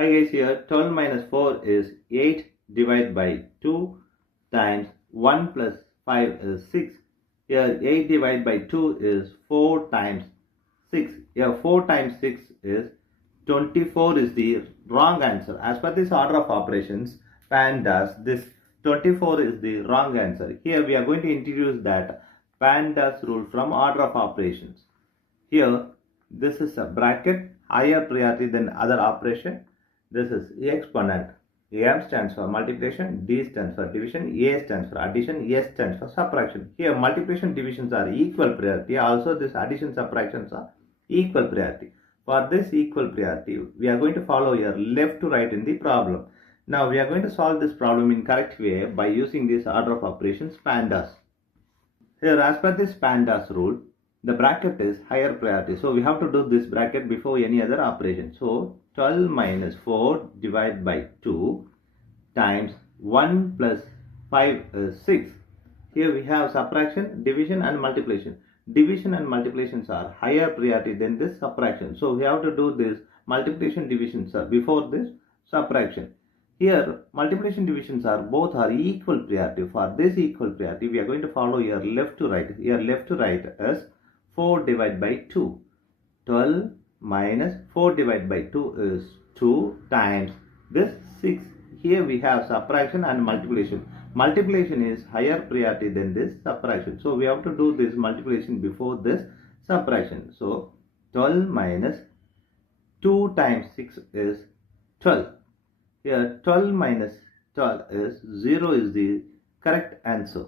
Hi guys, here 12 minus 4 is 8 divided by 2 times 1 plus 5 is 6. Here 8 divided by 2 is 4 times 6. Here 4 times 6 is 24 is the wrong answer. As per this order of operations, PEMDAS, this 24 is the wrong answer. Here we are going to introduce that PEMDAS rule from order of operations. Here this is a bracket, higher priority than other operation. This is exponent. M stands for multiplication, D stands for division, A stands for addition, S stands for subtraction. Here multiplication divisions are equal priority. Also this addition subtractions are equal priority. For this equal priority, we are going to follow here left to right in the problem. Now we are going to solve this problem in correct way by using this order of operations PEMDAS. Here as per this PEMDAS rule, the bracket is higher priority. So we have to do this bracket before any other operation. So 12 minus 4 divided by 2 times 1 plus 5 is 6. Here we have subtraction, division and multiplication. Division and multiplications are higher priority than this subtraction. So we have to do this multiplication divisions before this subtraction. Here multiplication divisions are both are equal priority. For this equal priority, we are going to follow here left to right. Here left to right is 4 divided by 2. 12 minus 4 divided by 2 is 2 times this 6. Here we have subtraction and multiplication. Multiplication is higher priority than this subtraction. So we have to do this multiplication before this subtraction. So 12 minus 2 times 6 is 12. Here 12 minus 12 is 0 is the correct answer.